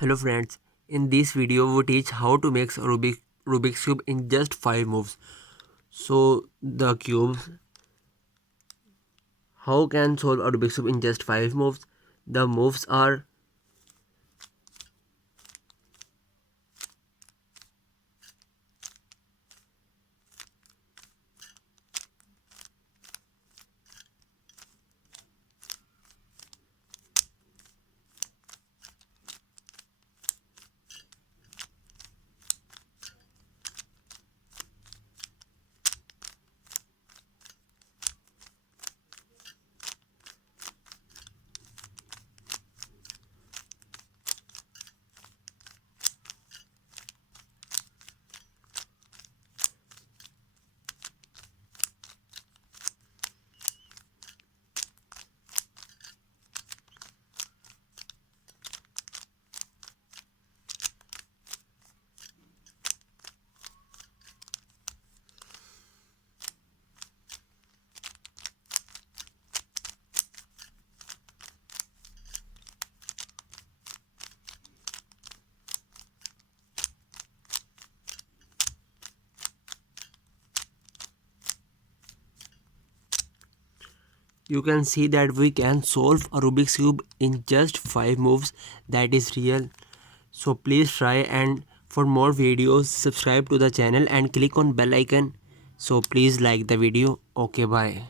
Hello friends, in this video we teach how to make Rubik's cube in just 5 moves. So the cubes, how can solve a Rubik's cube in just 5 moves? The moves are you can see that we can solve a Rubik's cube in just 5 moves. That is real. So please try, and for more videos subscribe to the channel and click on bell icon. So please like the video. Okay, bye.